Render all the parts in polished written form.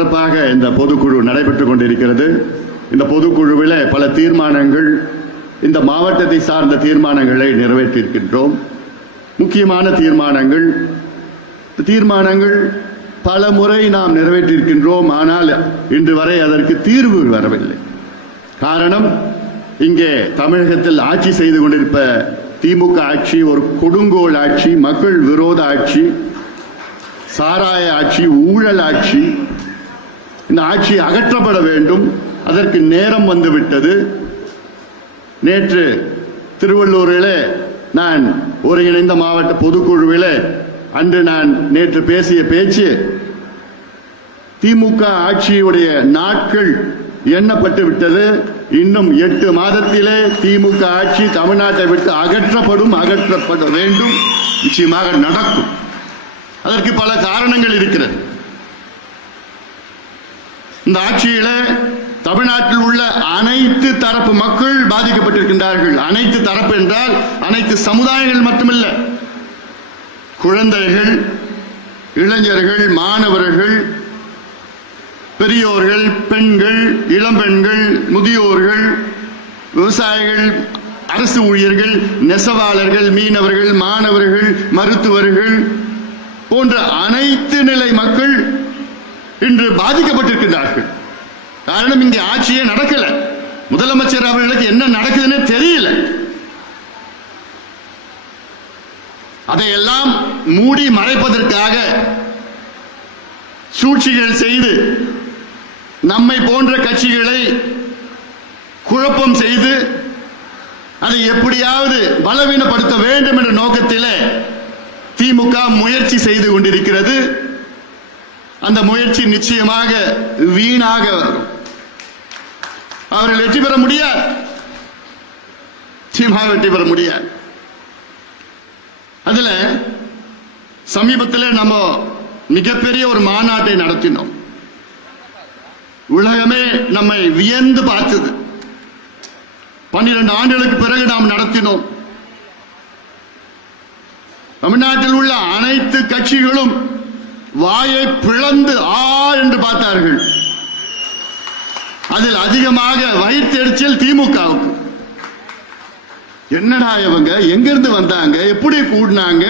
சிறப்பாக இந்த பொதுக்குழு நடைபெற்றுக் கொண்டிருக்கிறது. இந்த பொதுக்குழுவில் பல தீர்மானங்கள், இந்த மாவட்டத்தை சார்ந்த தீர்மானங்களை நிறைவேற்றியிருக்கின்றோம். முக்கியமான தீர்மானங்கள் பல முறை நாம் நிறைவேற்றியிருக்கின்றோம். ஆனால் இன்று வரை அதற்கு தீர்வு வரவில்லை. காரணம், இங்கே தமிழகத்தில் ஆட்சி செய்து கொண்டிருப்ப திமுக ஆட்சி ஒரு கொடுங்கோல் ஆட்சி, மக்கள் விரோத ஆட்சி, சாராய ஆட்சி, ஊழல் ஆட்சி. இந்த ஆட்சி அகற்றப்பட வேண்டும். அதற்கு நேரம் வந்துவிட்டது. நேற்று திருவள்ளூரில் நான் ஒருங்கிணைந்த மாவட்ட பொதுக்குழுவில் அன்று நான் நேற்று பேசிய பேச்சு, திமுக ஆட்சியுடைய நாட்கள் எண்ணப்பட்டு விட்டது. இன்னும் 8 மாதத்திலே திமுக ஆட்சி தமிழ்நாட்டை விட்டு அகற்றப்பட வேண்டும். நிச்சயமாக நடக்கும். அதற்கு பல காரணங்கள் இருக்கிறது. இந்த ஆட்சியில தமிழ்நாட்டில் உள்ள அனைத்து தரப்பு மக்கள் பாதிக்கப்பட்டிருக்கின்றார்கள். அனைத்து தரப்பு என்றால் அனைத்து சமுதாயங்கள் மட்டுமல்ல, குழந்தைகள், இளைஞர்கள், மாணவர்கள், பெரியோர்கள், பெண்கள், இளம்பெண்கள், முதியோர்கள், விவசாயிகள், அரசு ஊழியர்கள், நெசவாளர்கள், மீனவர்கள், மாணவர்கள், மருத்துவர்கள் போன்ற அனைத்து நிலை மக்கள் இன்று பாதிக்கப்பட்டிருக்கிறார்கள். காரணம், இங்கே ஆட்சியே நடக்கல. முதலமைச்சர் அவர்களுக்கு என்ன நடக்குதுன்னு தெரியல. அதையெல்லாம் மூடி மறைப்பதற்காக சூழ்ச்சிகள் செய்து நம்மை போன்ற கட்சிகளை குழப்பம் செய்து அதை எப்படியாவது பலவீனப்படுத்த வேண்டும் என்ற நோக்கத்தில் திமுக முயற்சி செய்து கொண்டிருக்கிறது. அந்த முயற்சி நிச்சயமாக வீணாக வரும். அவர்கள் வெற்றி பெற முடியாது. நிச்சயமாக வெற்றி பெற முடியாது. அதுல சமீபத்தில் நம்ம மிகப்பெரிய ஒரு மாநாட்டை நடத்தினோம். உலகமே நம்மை வியந்து பார்த்தது. 12 ஆண்டுகளுக்கு பிறகு நாம் நடத்தினோம். தமிழ்நாட்டில் உள்ள அனைத்து கட்சிகளும் வாயை பிளந்து என்று பார்த்தார்கள். அதில் அதிகமாக வயிற்றெரிச்சல் திமுகவுக்கு. என்னடா இவங்க எங்கிருந்து வந்தாங்க, எப்படி கூடினாங்க,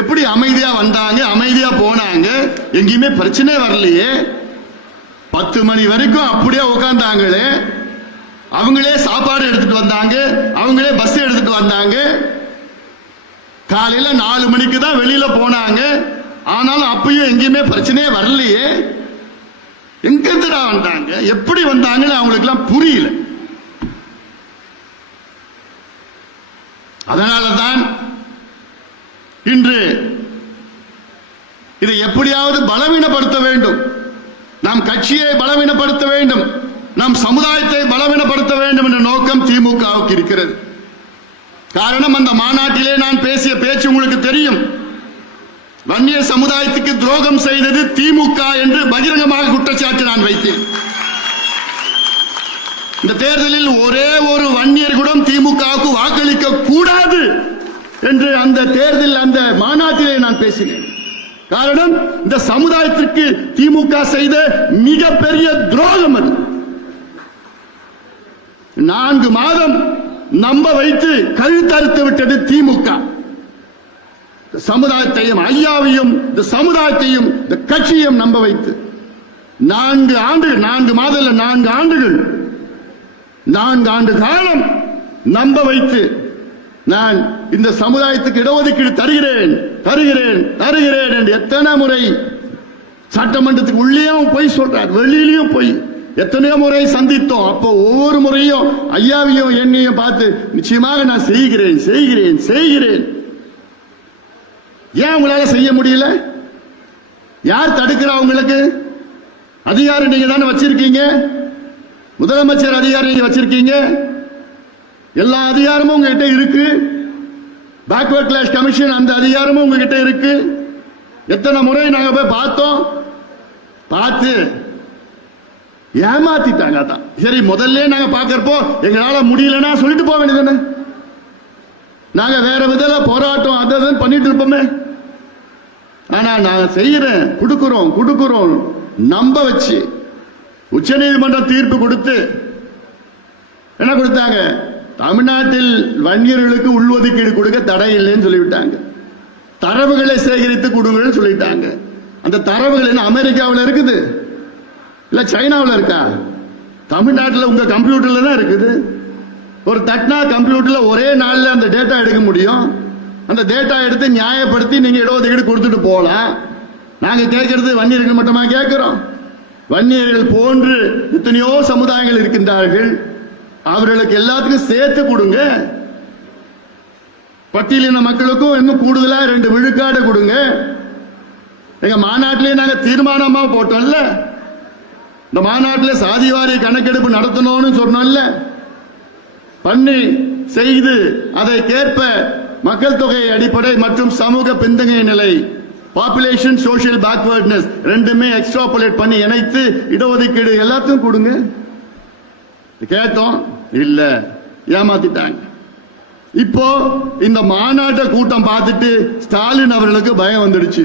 எப்படி அமைதியா வந்தாங்க, அமைதியா போனாங்க, எங்கேயுமே பிரச்சனை வரலையே, 10 மணி வரைக்கும் அப்படியே உட்கார்ந்தாங்களே, அவங்களே சாப்பாடு எடுத்துட்டு வந்தாங்க, அவங்களே பஸ் எடுத்துட்டு வந்தாங்க, காலையில 4 மணிக்கு தான் வெளியில போனாங்க, ஆனாலும் அப்பயும் எங்கேயுமே பிரச்சனையே வரலையே, எங்கிருந்துடா வந்தாங்க, எப்படி வந்தாங்கன்னு அவங்களுக்கு எல்லாம் புரியல. அதனாலதான் இன்று இதை எப்படியாவது பலவீனப்படுத்த வேண்டும், நம் கட்சியை பலவீனப்படுத்த வேண்டும், நம் சமுதாயத்தை பலவீனப்படுத்த வேண்டும் என்ற நோக்கம் திமுகவுக்கு இருக்கிறது. காரணம், அந்த மாநாட்டிலே நான் பேசிய பேச்சு உங்களுக்கு தெரியும். வன்னிய சமுதாயத்துக்கு துரோகம் செய்தது திமுக என்று பகிரங்கமாக குற்றச்சாட்டு நான் வைத்தேன். இந்த தேர்தலில் ஒரே ஒரு வன்னியர் கூட திமுகவுக்கு வாக்களிக்க கூடாது என்று அந்த தேர்தல் அந்த மாநாட்டிலே நான் பேசினேன். காரணம், இந்த சமுதாயத்திற்கு திமுக செய்த மிகப்பெரிய துரோகம் அது. 4 மாதம் நம்ப வைத்து கழுத்தறுத்து விட்டது திமுக. சமுதாயத்தையும், ஐயாவையும், இந்த சமுதாயத்தையும், இந்த கட்சியையும் நம்ப வைத்து 4 ஆண்டுகள் 4 ஆண்டு காலம் நம்ப வைத்து நான் இந்த சமுதாயத்துக்கு இடஒதுக்கீடு தருகிறேன் என்று எத்தனை முறை சட்டமன்றத்துக்கு உள்ளேயும் போய் சொல்றார், வெளியிலையும் போய் எத்தனையோ முறை சந்தித்தோம். அப்போ ஒவ்வொரு முறையும் ஐயாவையும் என்னையும் பார்த்து நிச்சயமாக நான் செய்கிறேன். ஏன் உங்களால செய்ய முடியல? யார் தடுக்கிறா? உங்களுக்கு அதிகாரம் நீங்க தானே வச்சிருக்கீங்க. முதலமைச்சர் அதிகாரம் நீங்க வச்சிருக்கீங்க. எல்லா அதிகாரமும் உங்ககிட்ட இருக்கு. பேக்வர்ட் கிளாஸ் கமிஷன் அந்த அதிகாரமும் உங்ககிட்ட இருக்கு. எத்தனை முறை நாங்க போய் பார்த்தோம், பார்த்து ஏமாத்திட்டாங்க. அதான் சரி, முதல்ல நாங்க பாக்கிறப்போ எங்களால முடியலன்னா சொல்லிட்டு போக வேண்டியது. நாங்க வேற விதத்துல போராட்டம் அதை பண்ணிட்டு இருப்போமே. ஆனா நான் செய்யறேன், கொடுக்கிறோம் நம்ப வச்சு உச்சநீதிமன்ற தீர்ப்பு கொடுத்து என்ன கொடுத்தாங்க? தமிழ்நாட்டில் வன்னியர்களுக்கு உள்ஒதுக்கீடு கொடுக்க தடை இல்லைன்னு சொல்லிவிட்டாங்க. தரவுகளை சேகரித்து கொடுங்கன்னு சொல்லிட்டாங்க. அந்த தரவுகள் என்ன அமெரிக்காவில் இருக்குது இல்ல சைனாவில் இருக்கா? தமிழ்நாட்டில் உங்க கம்ப்யூட்டர்ல தான் இருக்குது. ஒரு தட்னா கம்ப்யூட்டர்ல ஒரே நாள்ல அந்த டேட்டா எடுக்க முடியும். அந்த டேட்டா எடுத்து நியாயப்படுத்தி நீங்க இடஒதுக்கீடு கொடுத்துட்டு போகலாம். நாங்க கேட்கறது வன்னியர்கள் மட்டுமா கேட்கிறோம்? வன்னியர்கள் போன்று எத்தனையோ சமுதாயங்கள் இருக்கின்றார்கள். அவர்களுக்கு எல்லாத்துக்கும் சேர்த்து கொடுங்க. பட்டியலின மக்களுக்கும் இன்னும் கூடுதலா 2 விழுக்காடு கொடுங்க. எங்க மாநாட்டிலே நாங்க தீர்மானமா போட்டோம்ல, இந்த மாநாட்டில் சாதிவாரி கணக்கெடுப்பு நடத்தணும்னு சொன்னோம்ல, பண்ணி செய்து அதை கேட்ப மக்கள் தொகை அடிப்படை மற்றும் சமூக பின்தங்கிய நிலை பாப்புலேஷன் சோசியல் பேக்வர்ட்னஸ் ரெண்டுமே எக்ஸ்ட்ராபுலேட் பண்ணி இணைத்து இடஒதுக்கீடு எல்லாத்தையும் கொடுங்க கேட்டோம். இல்ல, ஏமாத்திட்டாங்க. இப்போ இந்த மாநாட்ட கூட்டம் பார்த்துட்டு ஸ்டாலின் அவர்களுக்கு பயம் வந்துடுச்சு.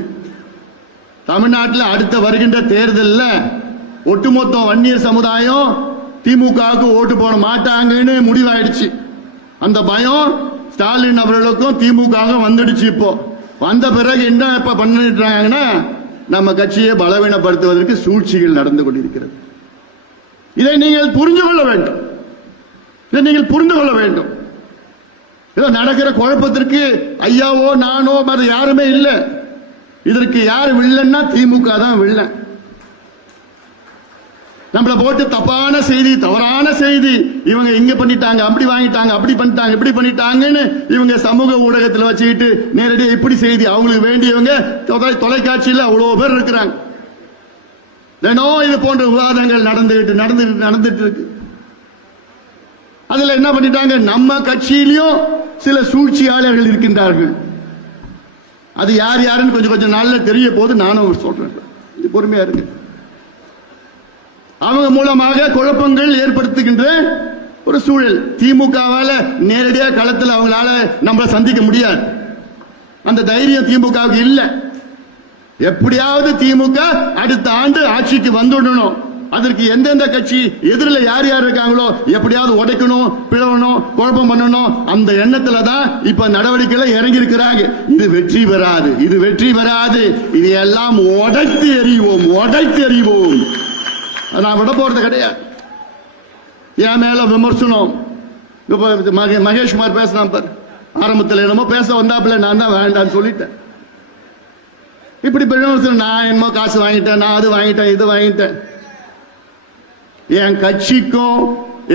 தமிழ்நாட்டில் அடுத்த வருகின்ற தேர்தலில் ஒட்டுமொத்த வன்னியர் சமுதாயம் திமுகவுக்கு ஓட்டு போட மாட்டாங்கன்னு முடிவாயிடுச்சு. அந்த பயம் ஸ்டாலின் அவர்களுக்கும் திமுக வந்துடுச்சு. இப்போ வந்த பிறகு என்ன இப்ப பண்ணிட்டாங்கன்னா, நம்ம கட்சியை பலவீனப்படுத்துவதற்கு சூழ்ச்சிகள் நடந்து கொண்டிருக்கிறது. இதை நீங்கள் புரிந்து கொள்ள வேண்டும். இதை நீங்கள் புரிந்து கொள்ள வேண்டும். இதை நடக்கிற குழப்பத்திற்கு ஐயாவோ நானோ அது யாருமே இல்லை. இதற்கு யார் வில்லன்னா திமுக தான் வில்லன். நம்மளை போட்டு தப்பான செய்தி, தவறான செய்தி, இவங்க இங்க பண்ணிட்டாங்க, அப்படி வாங்கிட்டாங்க, அப்படி பண்ணிட்டாங்க, இப்படி பண்ணிட்டாங்கன்னு இவங்க சமூக ஊடகத்தில் வச்சுக்கிட்டு நேரடியாக இப்படி செய்தி அவங்களுக்கு வேண்டியவங்க தொலைக்காட்சியில் அவ்வளவு பேர் இருக்கிறாங்க. தினம் இது போன்ற விவாதங்கள் நடந்துட்டு இருக்கு. அதுல என்ன பண்ணிட்டாங்க? நம்ம கட்சியிலையும் சில சூழ்ச்சியாளர்கள் இருக்கின்றார்கள். அது யார் யாருன்னு கொஞ்சம் நாள்ல தெரிய போது நானும் சொல்றேன். இது பொறுமையா இருக்கு. அவங்க மூலமாக குழப்பங்கள் ஏற்படுத்துகின்ற ஒரு சூழல். திமுகவால நேரடியாக களத்தில் அவங்களால நம்மளை சந்திக்க முடியாது. அந்த தைரியம் திமுகவுக்கு இல்ல. எப்படியாவது திமுக அடுத்த ஆண்டு ஆட்சிக்கு வந்துடணும். அதற்கு எந்தெந்த கட்சி எதிரில் யார் யார் இருக்காங்களோ எப்படியாவது உடைக்கணும், பிளவணும், குழப்பம் பண்ணணும், அந்த எண்ணத்துல தான் இப்ப நடவடிக்கைகளை இறங்கி இருக்கிறாங்க. இது வெற்றி பெறாது, இது வெற்றி பெறாது. இது எல்லாம் உடைத்து எறிவோம், உடைத்து எறிவோம். நான் விட போறது கிடையாது. என் மேல விமர்சனம் மகேஷ்குமார் பேசினான் பார், ஆரம்பத்தில் என்னமோ பேச வந்தாப்புல நான் தான் வேண்டான்னு சொல்லிட்டேன். இப்படி விமர்சனம், நான் என்னமோ காசு வாங்கிட்டேன், நான் அது வாங்கிட்டேன், இது வாங்கிட்டேன். என் கட்சிக்கும்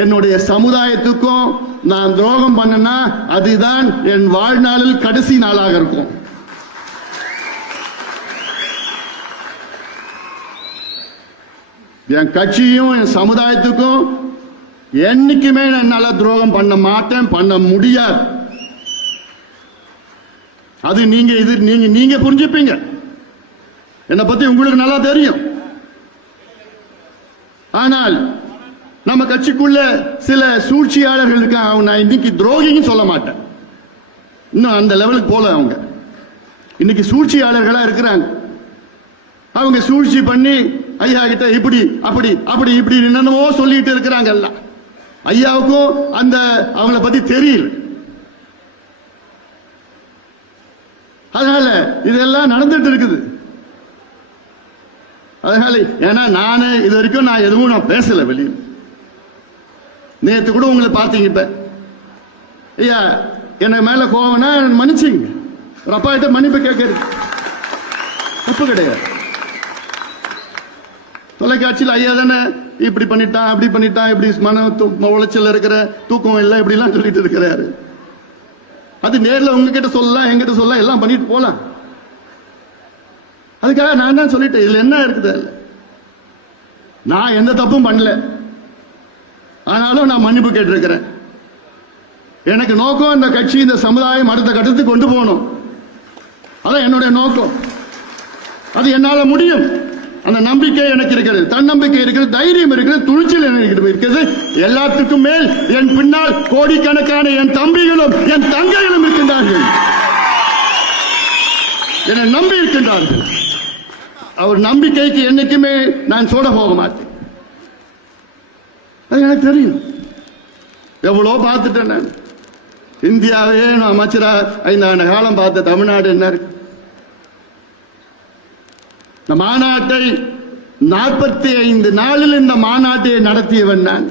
என்னுடைய சமுதாயத்துக்கும் நான் துரோகம் பண்ணனா அதுதான் என் வாழ்நாளில் கடைசி நாளாக இருக்கும். என் கட்சியும் என் சமுதாயத்துக்கும் என்னைக்குமே என்னால துரோகம் பண்ண மாட்டேன், பண்ண முடியாது. அது நீங்க புரிஞ்சுப்பீங்க. என்னை பத்தி உங்களுக்கு நல்லா தெரியும். ஆனால் நம்ம கட்சிக்குள்ள சில சூழ்ச்சியாளர்கள் இருக்காங்க. நான் இன்னைக்கு துரோகின்னு சொல்ல மாட்டேன், இன்னும் அந்த லெவலுக்கு போல. அவங்க இன்னைக்கு சூழ்ச்சியாளர்களா இருக்கிறாங்க. அவங்க சூழ்ச்சி பண்ணி ஐயா கிட்ட இப்படி அப்படி அப்படி இப்படி என்னென்னமோ சொல்லிட்டு இருக்கிறாங்க. ஐயாவுக்கும் அந்த அவங்கள பத்தி தெரியல. அதனால இதெல்லாம் நடந்துட்டு இருக்குது. அதனால ஏன்னா நானு இது வரைக்கும் நான் எதுவும் நான் பேசல வெளியில். நேற்று கூட உங்களை பார்த்தீங்க. இப்ப ஐயா எனக்கு மேல கோவம்னா மன்னிச்சிங்க. ஒரு அப்பா கிட்ட மன்னிப்பு கேட்கறது தப்பு கிடையாது. தொலைக்காட்சியில் ஐயா தானே இப்படி பண்ணிட்டான், அப்படி பண்ணிட்டான், இப்படி மன உளைச்சல் இருக்கிற, தூக்கம் இல்லை, இப்படி எல்லாம் சொல்லிட்டு இருக்கிறாரு. அது நேரில் உங்ககிட்ட சொல்லலாம், எங்கிட்ட சொல்லலாம், எல்லாம் பண்ணிட்டு போலாம். அதுக்காக நான் தான் சொல்லிட்டேன். இதுல என்ன இருக்குது? நான் எந்த தப்பும் பண்ணல, ஆனாலும் நான் மன்னிப்பு கேட்டிருக்கிறேன். எனக்கு நோக்கம் இந்த கட்சி, இந்த சமுதாயம் அடுத்த கட்டத்துக்கு கொண்டு போகணும். அதான் என்னுடைய நோக்கம். அது என்னால முடியும். அந்த நம்பிக்கை எனக்கு இருக்கிறது, தன்னம்பிக்கை இருக்கிறது, தைரியம் இருக்கிறது, துணிச்சல் எனக்கு இருக்கிறது. எல்லாத்துக்கும் மேல் என் பின்னால் கோடிக்கணக்கான என் தம்பிகளும் என் தங்கைகளும் இருக்கின்றார்கள், என்னை நம்பி இருக்கின்றார்கள். அவர் நம்பிக்கைக்கு என்னைக்குமே நான் சோட போக மாட்டேன். அது எனக்கு தெரியும். எவ்வளோ பார்த்துட்டேன் நான். இந்தியாவே நான் அமைச்சரா 5 ஆண்டு காலம் பார்த்த தமிழ்நாடு என்ன இருக்கு? இந்த மாநாட்டை 45 நாளில் இந்த மாநாட்டை நடத்தியவன் நான்.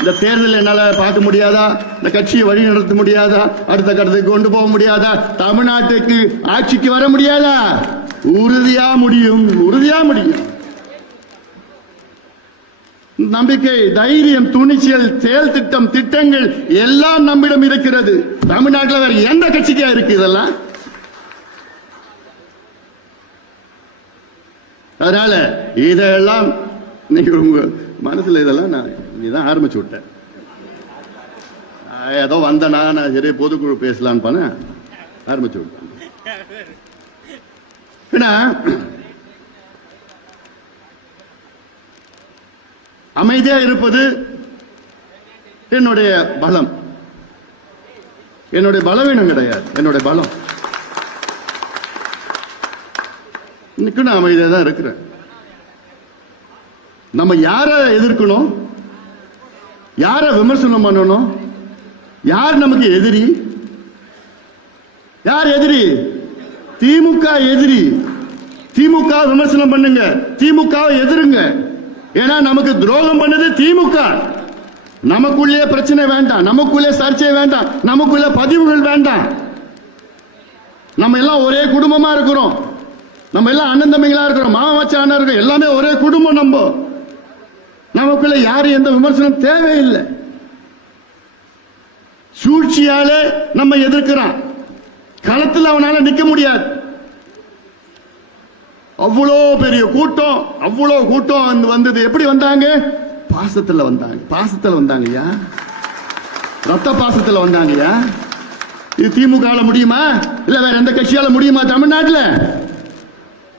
இந்த தேர்தல் என்னால பார்க்க முடியாதா? இந்த கட்சியை வழி நடத்த முடியாதா? அடுத்த கட்டத்துக்கு கொண்டு போக முடியாதா? தமிழ்நாட்டுக்கு ஆட்சிக்கு வர முடியாதா? உறுதியா முடியும், உறுதியா முடியும். நம்பிக்கை, தைரியம், துணிச்சல், செயல் திட்டம், திட்டங்கள் எல்லாம் நம்மிடம் இருக்கிறது. தமிழ்நாட்டில் வேற எந்த கட்சிக்கா இருக்கு இதெல்லாம்? அதனால இதெல்லாம் இன்னைக்கு உங்க மனசுல இதெல்லாம் நான் இதான் ஆரம்பிச்சு விட்டேன். ஏதோ வந்தனா நான் சரி பொதுக்குழு பேசலான்னு பண்ண ஆரம்பிச்சு விட்டேன். அமைதியா இருப்பது என்னுடைய பலம், என்னுடைய பலவீனம் கிடையாது, என்னுடைய பலம். இன்னைக்கு நான் அமைதியா தான் இருக்கிறேன். நம்ம யார எதிர்க்கணும், யார விமர்சனம் பண்ணணும், யார் நமக்கு எதிரி? யார் எதிரி? திமுக எதிரி. திமுக விமர்சனம் பண்ணுங்க, திமுக எதிருங்க. ஏன்னா நமக்கு துரோகம் பண்ணது திமுக. நமக்குள்ளே பிரச்சனை வேண்டாம், நமக்குள்ளே சர்ச்சை வேண்டாம், நமக்குள்ளே பதிவுகள் வேண்டாம். நம்ம எல்லாம் ஒரே குடும்பமா இருக்கிறோம், நம்ம எல்லாம் அண்ணன் தம்பிகளா இருக்கிறோம், மாமா மச்சானா இருக்கிறோம், எல்லாமே ஒரே குடும்பம். நமக்குள்ள யாரும் எந்த விமர்சனம் தேவையில்லை. சூழ்ச்சியாலே நம்ம எதிர்க்கிறான், களத்தில் அவனால நிக்க முடியாது. அவ்வளோ பெரிய கூட்டம், அவ்வளோ கூட்டம் வந்தது. எப்படி வந்தாங்க? பாசத்துல வந்தாங்க, பாசத்துல வந்தாங்கய்யா, ரத்த பாசத்துல வந்தாங்கய்யா. இது திமுக முடியுமா? இல்ல வேற எந்த கட்சியால முடியுமா? தமிழ்நாட்டில்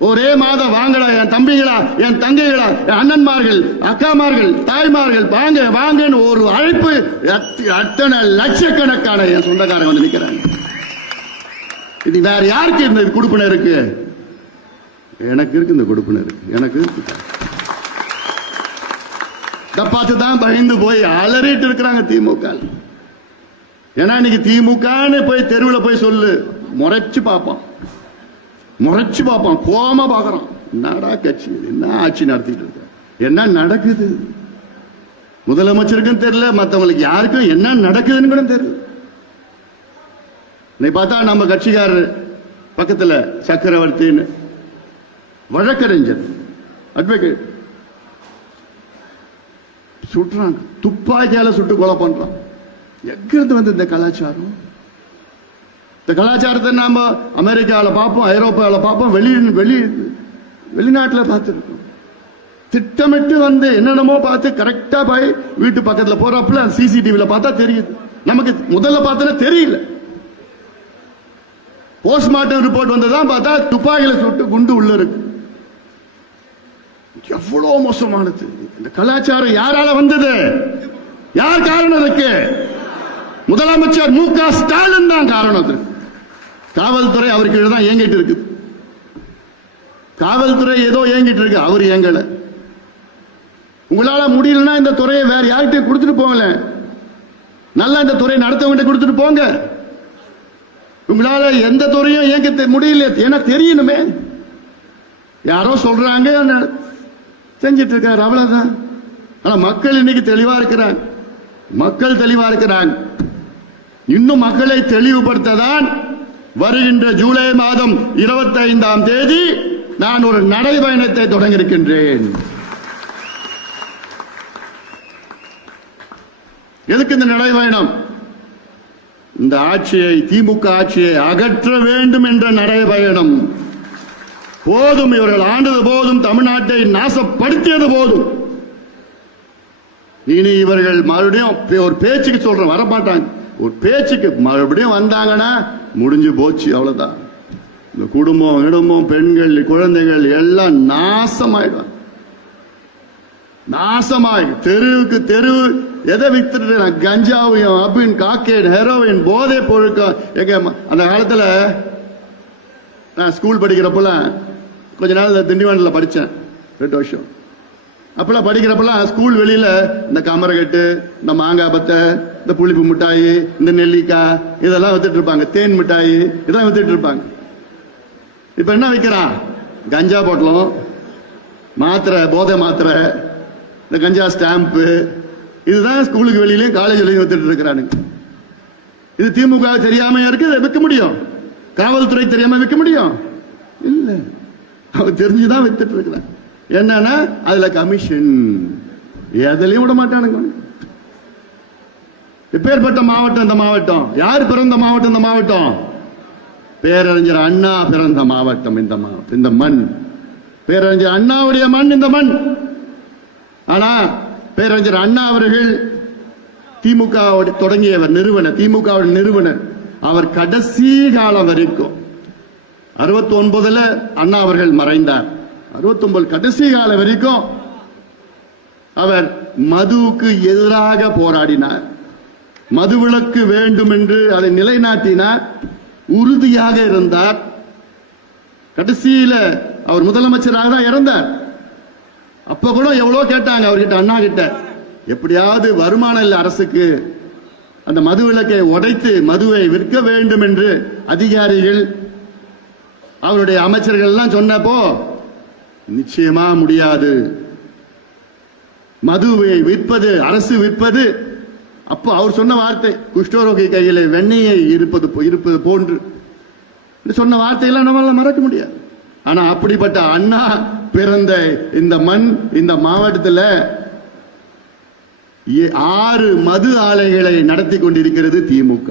ஒரே மாதம் வாங்கடா என் தம்பிகளா, என் தங்கைகளா, என் அண்ணன்மார்கள், அக்காமார்கள், தாய்மார்கள், வாங்க வாங்கன்னு ஒரு அழைப்பு. அத்தனை லட்சக்கணக்கான என் சொந்தக்காரங்க வந்து நிக்கிறாங்க. இது வேற யாருக்கு இந்த கொடுப்பினை இருக்கு? எனக்கு இருக்கு, இந்த கொடுப்பினை இருக்கு, எனக்கு இருக்கு. பார்த்து தான் பயந்து போய் அலறிட்டு இருக்கிறாங்க திமுக. ஏன்னா இன்னைக்கு திமுகன்னு போய் தெருவில் போய் சொல்லு, முறைச்சு பார்ப்பான், முறைச்சு பார்ப்பான், கோமா பார்க்கறான். என்னடா கட்சி, என்ன ஆட்சி நடத்திட்டு இருக்க, என்ன நடக்குது? முதலமைச்சருக்கும் தெரியல, மற்றவங்களுக்கு யாருக்கும் என்ன நடக்குதுன்னு கூட தெரியல. நீ பார்த்தா நம்ம கட்சிக்காரர் பக்கத்தில் சக்கரவர்த்தின்னு வழக்கறிஞர் அட்வொகேட் சுட்டுறாங்க, துப்பாக்கியால சுட்டு கொலை பண்றான். எங்கிருந்து வந்து இந்த கலாச்சாரம்? இந்த கலாச்சாரத்தை நாம அமெரிக்காவில் பார்ப்போம், ஐரோப்பாவில் பார்ப்போம், வெளிநாட்டில் பார்த்துருக்கோம். திட்டமிட்டு வந்து என்னென்னமோ பார்த்து கரெக்டா போய் வீட்டு பக்கத்தில் போறப்பல சிசிடிவில பார்த்தா தெரியுது. நமக்கு முதல்ல பார்த்தா தெரியல. போஸ்ட்மார்ட்டம் ரிப்போர்ட் வந்ததான் பார்த்தா துப்பாக்கியில சுட்டு குண்டு உள்ள இருக்கு. எவ்வளவு மோசமானது இந்த கலாச்சாரம். யாரால வந்தது? யார் காரணம் இருக்கு? முதலமைச்சர் மு.க. ஸ்டாலின் தான் காரணம். காவல்துறை அவருக்கு தான் இயங்கிட்டு இருக்கு. காவல்துறை ஏதோ இயங்கிட்டு இருக்கு, அவர் இயங்கல. உங்களால முடியலன்னா இந்த துறையை வேற யார்கிட்ட கொடுத்துட்டு போகல, நல்லா இந்த துறையை நடத்தவங்கிட்ட கொடுத்துட்டு போங்க. உங்களால எந்த துறையும் இயங்க முடியல, ஏன்னா தெரியணுமே. யாரோ சொல்றாங்க செஞ்சிட்டு இருக்காரு, அவ்வளவுதான். ஆனா மக்கள் இன்னைக்கு தெளிவா இருக்கிறாங்க, மக்கள் தெளிவா இருக்கிறாங்க. இன்னும் மக்களை தெளிவுபடுத்ததான் வருகின்ற ஜூலை மாதம் 25ஆம் தேதி நான் ஒரு நடைபயணத்தை தொடங்க இருக்கின்றேன். எதுக்கு இந்த நடைபயணம்? இந்த ஆட்சியை, திமுக ஆட்சியை அகற்ற வேண்டும் என்ற நடைபயணம். போதும், இவர்கள் ஆண்டது போதும், தமிழ்நாட்டை நாசப்படுத்தியது போதும். இனி இவர்கள் மறுபடியும் ஒரு பேச்சுக்கு சொல்றேன், வரமாட்டாங்க. ஒரு பேச்சுக்கு மறுபடியும் வந்தாங்கன்னா முடிஞ்சு போச்சு, அவ்வளவுதான். இந்த குடும்பம், இடமும், பெண்கள், குழந்தைகள் எல்லாம் நாசமாயிடும். நாசமாய் தெருவுக்கு தெருவு எதை வித்துட்டு, கஞ்சாவையும், அபின், காக்கேன், ஹெரோயின், போதை பொருட்கள். எங்க அந்த காலத்துல நான் ஸ்கூல் படிக்கிறப்பல கொஞ்ச நாள் திண்டிவனத்தில் படித்தேன் 2 வருஷம். அப்பெல்லாம் படிக்கிறப்பெல்லாம் ஸ்கூல் வெளியில இந்த கமரக்கட்டு, இந்த மாங்காய் பத்தை, இந்த புளிப்பு மிட்டாய், இந்த நெல்லிக்காய் இதெல்லாம் வித்துட்டு இருப்பாங்க. தேன் மிட்டாய் இதெல்லாம் வித்துட்டு இருப்பாங்க. இப்ப என்ன விற்கிறான்? கஞ்சா போட்டலும், மாத்திரை, போதை மாத்திரை, இந்த கஞ்சா ஸ்டாம்பு, இதுதான் ஸ்கூலுக்கு வெளியிலையும் காலேஜ்லயும் வித்துட்டு இருக்கிறானுங்க. இது திமுக தெரியாம இருக்கு விற்க முடியும்? காவல்துறை தெரியாம விற்க முடியும்? இல்ல, அவன் தெரிஞ்சுதான் வித்துட்டு இருக்கிறான். என்னன்னா அதுல கமிஷன், எதுலயும் விட மாட்டானுங்க. எப்பேற்பட்ட மாவட்டம் இந்த மாவட்டம்? யார் பிறந்த மாவட்டம் இந்த மாவட்டம்? பேரறிஞர் அண்ணா பிறந்த மாவட்டம் இந்த மாவட்டம், இந்த மண். பேரறிஞர் அண்ணாவுடைய மண் இந்த மண். ஆனா பேரறிஞர் அண்ணா அவர்கள் திமுக தொடங்கியவர், நிறுவனர், திமுக நிறுவனர். அவர் கடைசி காலம் வரைக்கும் 69 அண்ணா அவர்கள் மறைந்தார். 69 கடைசி காலம் வரைக்கும் அவர் மதுவுக்கு எதிராக போராடினார். மதுவிலக்கு வேண்டும் என்று அதை நிலைநாட்டினார். உறுதியாக இருந்தார். கடைசியில அவர் முதலமைச்சராக தான் இறந்தார். அப்ப கூட எவ்வளவு கேட்டாங்க அவர்கிட்ட, அண்ணா கிட்ட, எப்படியாவது வருமானம் இல்ல அரசுக்கு, அந்த மது விலக்கை உடைத்து மதுவை விற்க வேண்டும் என்று அதிகாரிகள் அவருடைய அமைச்சர்கள் எல்லாம் சொன்னப்போ, நிச்சயமா முடியாது, மதுவை விற்பது அரசு விற்பது. அப்போ அவர் சொன்ன வார்த்தை, குஷ்டரோகி கையில வெண்ணெயை இருப்பது போன்று சொன்ன வார்த்தையெல்லாம் நம்மளால மறக்க முடியாது. ஆனா அப்படிப்பட்ட அண்ணா பிறந்த இந்த மண், இந்த மாவட்டத்தில் 6 மது ஆலைகளை நடத்தி கொண்டிருக்கிறது திமுக.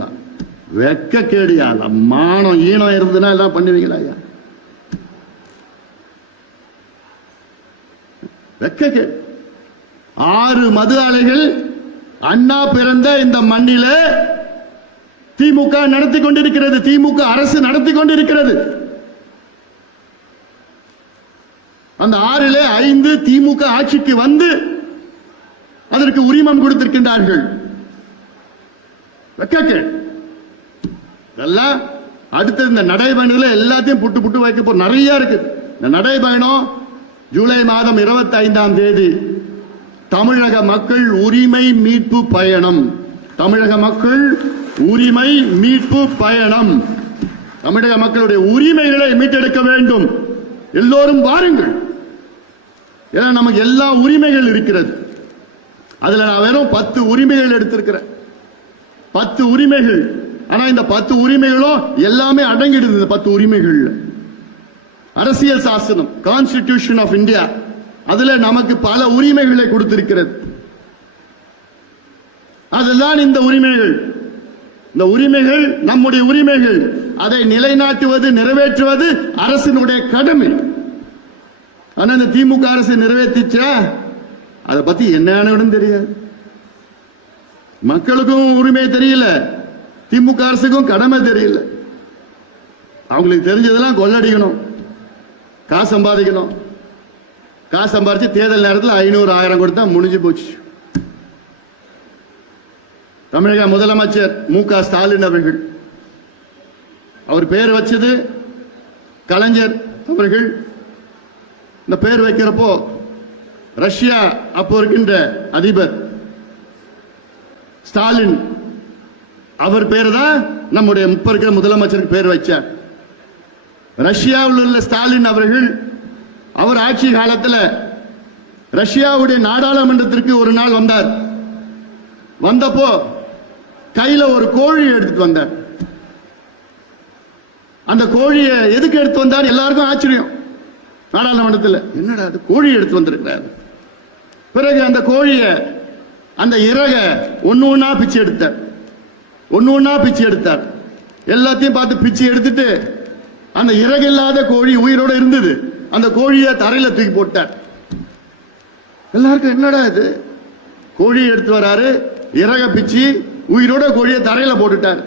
வெக்கக்கேடியா? மானம் ஈனம் இருந்ததுன்னா எல்லாம் பண்ணுவீங்களா? வெக்கக்கேடு. 6 மது ஆலைகள் அண்ணா பிறந்த இந்த மண்ணில திமுக நடத்தி கொண்டிருக்கிறது, திமுக அரசு நடத்தி கொண்டிருக்கிறது. அந்த 6ல் 5 திமுக ஆட்சிக்கு வந்து அதற்கு உரிமம் கொடுத்திருக்கின்றார்கள். எல்லாம் அடுத்து இந்த நடைபயணத்தில் எல்லாத்தையும் புட்டு புட்டு வைக்க போற நிறைய இருக்கு. இந்த நடைபயணம் ஜூலை மாதம் 25ஆம் தேதி தமிழக மக்கள் உரிமை மீட்பு பயணம். தமிழக மக்கள் உரிமை மீட்பு பயணம். தமிழக மக்களுடைய உரிமைகளை மீட்டெடுக்க வேண்டும். எல்லோரும் வாருங்கள். ஏன்னா நமக்கு எல்லா உரிமைகள் இருக்கிறது. அதுல நான் வெறும் 10 உரிமைகள் எடுத்திருக்கிறேன். 10 உரிமைகள். ஆனா இந்த 10 உரிமைகளும் எல்லாமே அடங்கிடுது. இந்த 10 உரிமைகள் அரசியல் சாசனம், கான்ஸ்டிடியூஷன் ஆஃப் இந்தியா, அதுல நமக்கு பல உரிமைகளை கொடுத்திருக்கிறது. அதுதான் இந்த உரிமைகள். இந்த உரிமைகள் நம்முடைய உரிமைகள். அதை நிலைநாட்டுவது, நிறைவேற்றுவது அரசினுடைய கடமை. ஆனா இந்த திமுக அரசு நிறைவேற்றிச்சா? அதை பத்தி என்னன்னு தெரியாது. மக்களுக்கும் உரிமை தெரியல, திமுக அரசுக்கும் கடமை தெரியல. அவங்களுக்கு தெரிஞ்சதெல்லாம் கொள்ளடிக்கணும், காசு சம்பாதிக்கணும். காசு சம்பாதிச்சு தேர்தல் நேரத்தில் 500 1000 கொடுத்தா முடிஞ்சு போச்சு. தமிழக முதலமைச்சர் மு.க. ஸ்டாலின் அவர்கள், அவர் பேர் வச்சது கலைஞர் அவர்கள். இந்த பேர் வைக்கிறப்போ ரஷ்யா அப்போ இருக்கின்ற அதிபர் ஸ்டாலின் அவர் பேர் தான் நம்முடைய இருக்கிற முதலமைச்சருக்கு பேர் வச்சார். ரஷ்யாவில் உள்ள ஸ்டாலின் அவர்கள் அவர் ஆட்சி காலத்தில் ரஷ்யாவுடைய நாடாளுமன்றத்திற்கு ஒரு நாள் வந்தார். வந்தப்போ கையில ஒரு கோழி எடுத்துட்டு வந்தார். அந்த கோழியை எதுக்கு எடுத்து வந்தார்? எல்லாருக்கும் ஆச்சரியம். நாடாளுமன்றத்தில் என்னடா அது கோழி எடுத்து வந்திருக்கிறார். பிறகு அந்த கோழிய, அந்த இறக ஒன்னு ஒன்னா பிச்சு எடுத்தார். ஒன்னு ஒன்னா பிச்சு எடுத்தார். எல்லாத்தையும் பார்த்து பிச்சு எடுத்துட்டு அந்த இறகு இல்லாத கோழி உயிரோட இருந்தது. அந்த கோழியை தரையில தூக்கி போட்டார். எல்லாருக்கும் என்னடா இது, கோழியை எடுத்து வராரு, இறக பிச்சு உயிரோட கோழியை தரையில போட்டுட்டார்.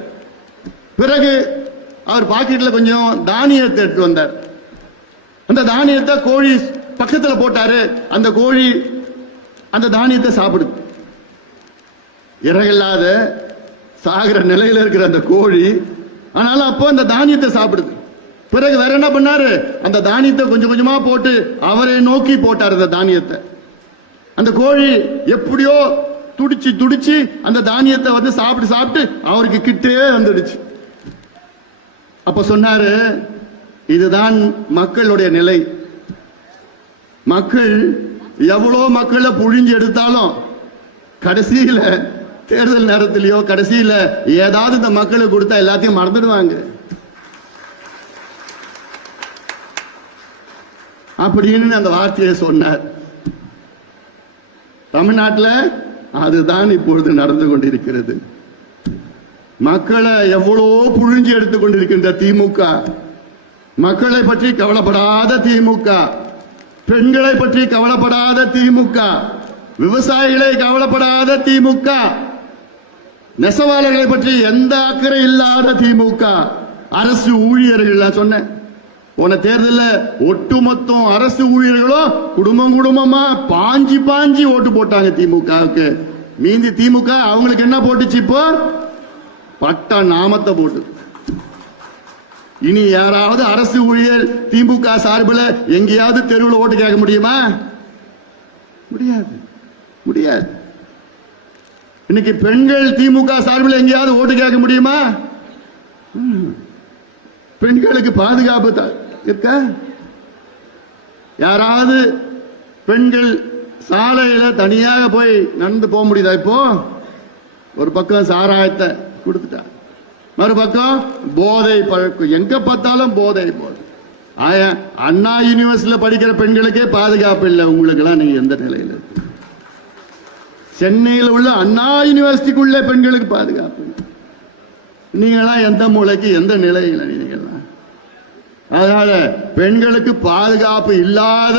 பிறகு அவர் பாக்கெட்ல கொஞ்சம் தானியத்தை எடுத்து வந்தார். அந்த தானியத்தை கோழி பக்கத்தில் போட்டாரு. அந்த கோழி அந்த தானியத்தை சாப்பிடுது. இறகில்லாத சாகிற நிலையில் இருக்கிற அந்த கோழி, ஆனாலும் அப்போ அந்த தானியத்தை சாப்பிடுது. பிறகு வேற என்ன பண்ணாரு? அந்த தானியத்தை கொஞ்சம் கொஞ்சமா போட்டு அவரை நோக்கி போட்டார். அந்த தானியத்தை அந்த கோழி எப்படியோ துடிச்சு துடிச்சு அந்த தானியத்தை வந்து சாப்பிட்டு சாப்பிட்டு அவருக்கு கிட்டே வந்துடுச்சு. அப்ப சொன்னாரு, இதுதான் மக்களுடைய நிலை. மக்கள் எவ்வளோ மக்களை புழிஞ்சு எடுத்தாலும் கடைசியில தேர்தல் நேரத்திலேயோ கடைசியில ஏதாவது இந்த மக்களுக்கு கொடுத்தா எல்லாத்தையும் மறந்துடுவாங்க அப்படின்னு அந்த வார்த்தையை சொன்னார். தமிழ்நாட்டில் அதுதான் இப்பொழுது நடந்து கொண்டிருக்கிறது. மக்களை எவ்வளோ புழிஞ்சு எடுத்துக் கொண்டிருக்கின்ற திமுக, மக்களை பற்றி கவலைப்படாத திமுக, பெண்களை பற்றி கவலைப்படாத திமுக, விவசாயிகளை கவலைப்படாத திமுக, நெசவாளர்களை பற்றி எந்த அக்கறை இல்லாத திமுக, அரசு ஊழியர்கள் சொன்னேன் போன தேர்தலில் ஒட்டுமொத்தம் அரசு ஊழியர்களும் குடும்பம் குடும்பமா பாஞ்சி பாஞ்சி ஓட்டு போட்டாங்க திமுகவுக்கு. மீதி திமுக அவங்களுக்கு என்ன போட்டுச்சு? இப்போ பட்ட நாமத்தை போட்டு. இனி யாராவது அரசு ஊழியர் திமுக சார்பில் எங்கேயாவது தெருவில் ஓட்டு கேட்க முடியுமா? முடியாது, முடியாது. இன்னைக்கு பெண்கள் திமுக சார்பில் எங்கேயாவது ஓட்டு கேட்க முடியுமா? பெண்களுக்கு பாதுகாப்பு இருக்க? யாராவது பெண்கள் சாலையில தனியாக போய் நடந்து போக முடியுதா? இப்போ ஒரு பக்கம் சாராயத்தை கொடுத்துட்டா, மறுபக்கம் போதை பழக்கம், எங்க பார்த்தாலும் போதை. அண்ணா யூனிவர்சிட்டியில படிக்கிற பெண்களுக்கே பாதுகாப்பு இல்லை. உங்களுக்கு எல்லாம் நீங்க எந்த நிலையில? சென்னையில் உள்ள அண்ணா யூனிவர்சிட்டிக்குள்ள பெண்களுக்கு பாதுகாப்பு. நீங்களாம் எந்த மூலைக்கு எந்த நிலையில? நீங்களாம் அதனால பெண்களுக்கு பாதுகாப்பு இல்லாத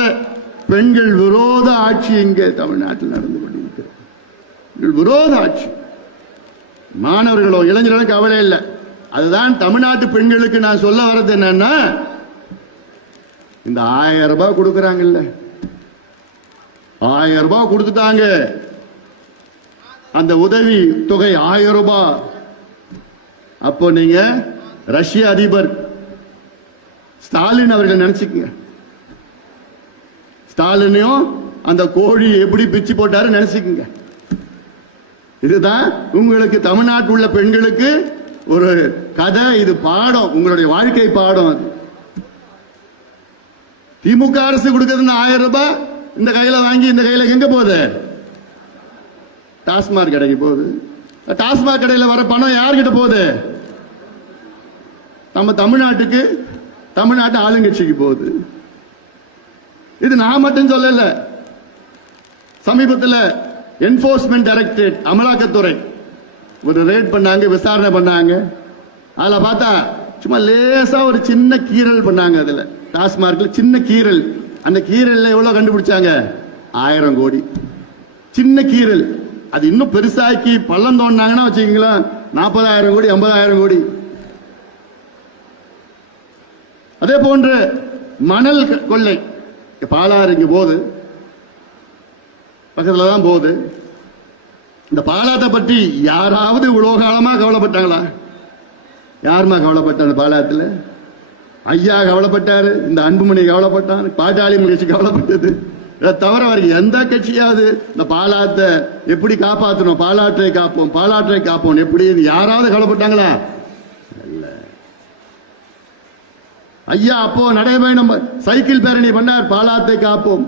பெண்கள் விரோத ஆட்சி இங்கே தமிழ்நாட்டில் நடந்து கொண்டிருக்கிறது. விரோத ஆட்சி. மாணவர்களோ இளைஞர்களும் கவலை இல்லை. அதுதான் தமிழ்நாட்டு பெண்களுக்கு நான் சொல்ல வர்றது என்னன்னா, இந்த 1000 ரூபாய் கொடுக்கறாங்கல்ல, 1000 ரூபாய் கொடுத்துட்டாங்க. அந்த உதவி தொகை 1000 ரூபாய். அப்போ நீங்க ரஷ்ய அதிபர் ஸ்டாலின் அவர்கள் நினைச்சுக்கங்க. ஸ்டாலினையும் அந்த கோழி எப்படி பிச்சு போட்டாரு நினைச்சுக்கங்க. இதுதான் உங்களுக்கு தமிழ்நாட்டில் உள்ள பெண்களுக்கு ஒரு கதை. இது பாடம், உங்களுடைய வாழ்க்கை பாடம். அது திமுக அரசு கொடுக்கிறது 1000 ரூபாய் இந்த கையில வாங்கி இந்த கையில எங்க போகுது? டாஸ்மாக் கடைக்கு போகுது. டாஸ்மாக் கடையில் வர பணம் யார்கிட்ட போகுது? நம்ம தமிழ்நாட்டுக்கு, தமிழ்நாட்டு ஆளுங்கட்சிக்கு போகுது. இது நான் மட்டும் சொல்லல. சமீபத்தில் என்போர்ஸ்மெண்ட் டைரக்டரேட், அமலாக்கத்துறை ஒரு ரேட் பண்ணாங்க, விசாரணை பண்ணாங்க. அதுல பார்த்தா சும்மா லேசா ஒரு சின்ன கீறல் பண்ணாங்க. அதுல டாஸ்மார்க்ல சின்ன கீறல். அந்த கீரல்ல எவ்வளவு கண்டுபிடிச்சாங்க? 1000 கோடி. சின்ன கீரல். அது இன்னும் பெருசாக்கி பள்ளம் தோண்டினாங்கன்னா வச்சுக்கீங்களா, 40,000 கோடி, 50,000 கோடி. அதே போன்று மணல் கொள்ளை. பாலாறு இங்க போகுது, பக்கத்துல தான் போகுது. இந்த பாலாத்தை பற்றி யாராவது இவ்வளவு காலமா கவலைப்பட்டாங்களா? யாருமா கவலைப்பட்ட? அந்த பாலாத்துல ஐயா கவலைப்பட்டாரு, இந்த அன்புமணி கவலைப்பட்டான், பாட்டாளி கட்சி கவலைப்பட்டது. இதை தவிர வரைக்கும் எந்த கட்சியாவது இந்த பாலாத்தை எப்படி காப்பாற்றணும், பாலாற்றை காப்போம், பாலாற்றை காப்போம் எப்படி யாராவது கவலைப்பட்டாங்களா? ஐயா அப்போ நடைபயணம் சைக்கிள் பேரணி பண்ணார், பாலாத்தை காப்போம்.